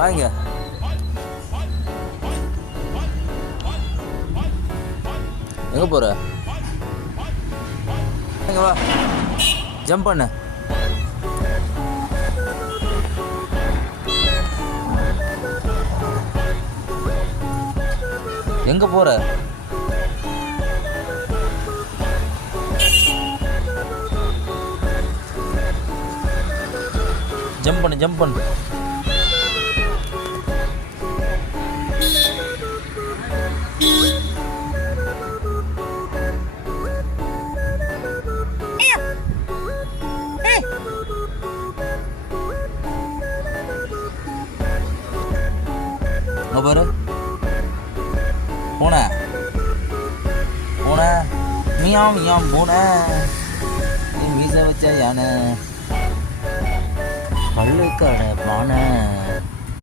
வாங்க. எங்கே போகிற? எங்கே வா, ஜம்ப் பண்ணு. எங்கே போகிற? ஜம்ப் பண்ணு, ஜம்ப் பண்ணு. அங்கே பாரு, பூனை பூனை மியாம் மியாம் பூனை. மீசை வச்ச யானை, பல்லுக்கான பானை.